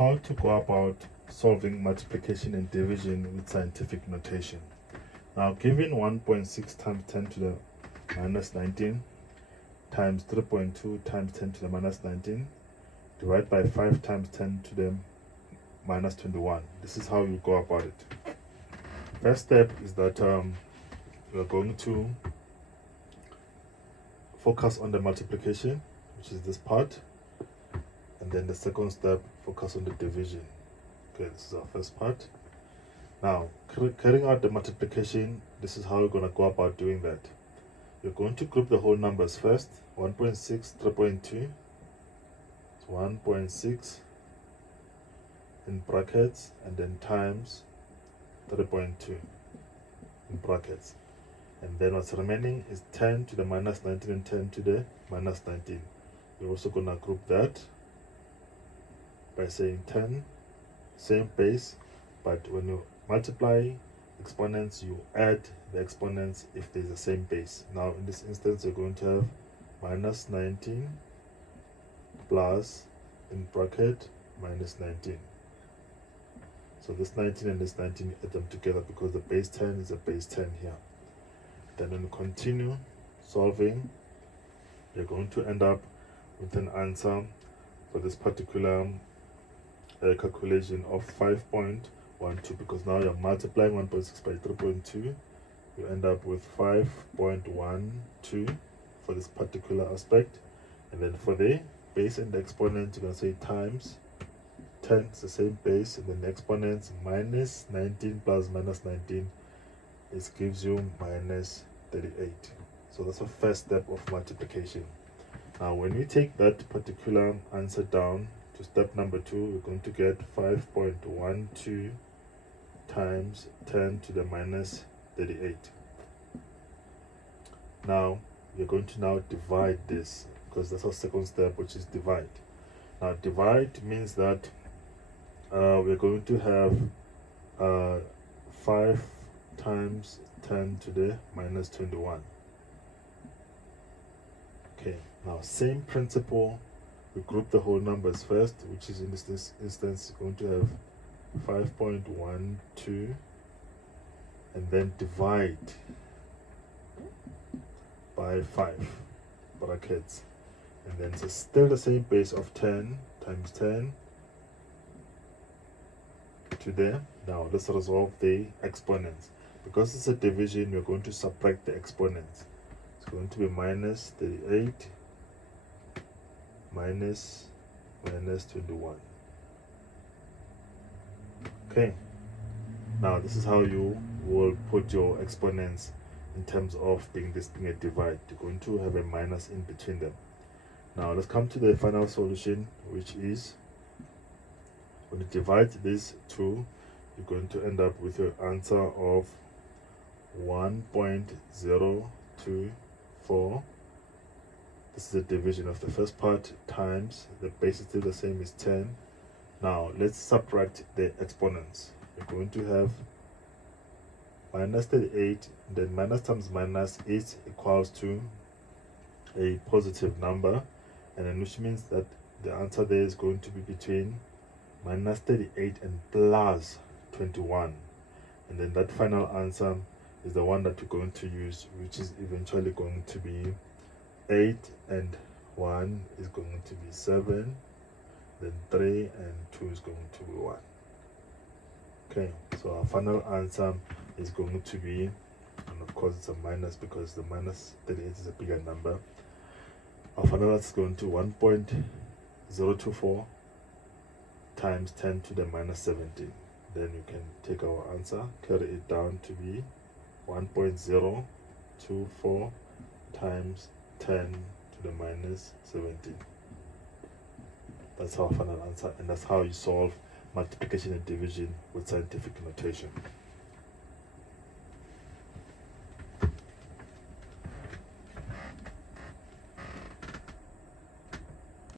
how to go about solving multiplication and division with scientific notation. Now, given 1.6 times 10 to the minus 19 times 3.2 times 10 to the minus 19, divide by 5 times 10 to the minus 21. This is how you go about it. First step is that we're going to focus on the multiplication, which is this part, and then the second step, focus on the division. Okay, this is our first part. Now, carrying out the multiplication, this is how we're going to go about doing that. You're going to group the whole numbers first. 1.6, 3.2, 1.6 in brackets, and then times 3.2 in brackets. And then what's remaining is 10 to the minus 19 and 10 to the minus 19. You're also going to group that by saying 10, same base, but when you multiply exponents, you add the exponents if there's the same base. Now in this instance, you're going to have minus 19 plus, in bracket, minus 19. So this 19 and this 19, add them together because the base 10 is a base 10 here. Then when you continue solving, you're going to end up with an answer for this particular calculation of 5.12, because now you're multiplying 1.6 by 3.2. You end up with 5.12 for this particular aspect. And then for the base and the exponent, you're going to say times 10, it's the same base, and then the exponents minus 19 plus minus 19, it gives you minus 38. So that's the first step of multiplication. Now when we take that particular answer down to step number 2, we're going to get 5.12 times 10 to the minus 38. Now we're going to now divide this, because that's our second step, which is divide. Now divide means that we're going to have 5 times 10 to the minus 21. Okay, now same principle, we group the whole numbers first, which is in this instance going to have 5.12, and then divide by 5 brackets, and then it's still the same base of 10 times 10 to there. Now let's resolve the exponents. Because it's a division, we're going to subtract the exponents. It's going to be minus 38 minus 21. Okay, now this is how you will put your exponents in terms of this being a divide. You're going to have a minus in between them. Now let's come to the final solution, which is when you divide these two, you're going to end up with your answer of 1.024. This is the division of the first part, times the base is still the same, is 10. Now let's subtract the exponents. You're going to have minus 38, then minus times minus is equals to a positive number, and then which means that the answer there is going to be between minus 38 and plus 21. And then that final answer is the one that we're going to use, which is eventually going to be 8 and 1 is going to be 7, then 3 and 2 is going to be 1. Okay, so our final answer is going to be, and of course it's a minus because the minus 38 is a bigger number. Our final answer is going to 1.024 times 10 to the minus 17. Then you can take our answer, carry it down to be 1.024 times 10 to the minus 17. That's our final answer, and that's how you solve multiplication and division with scientific notation.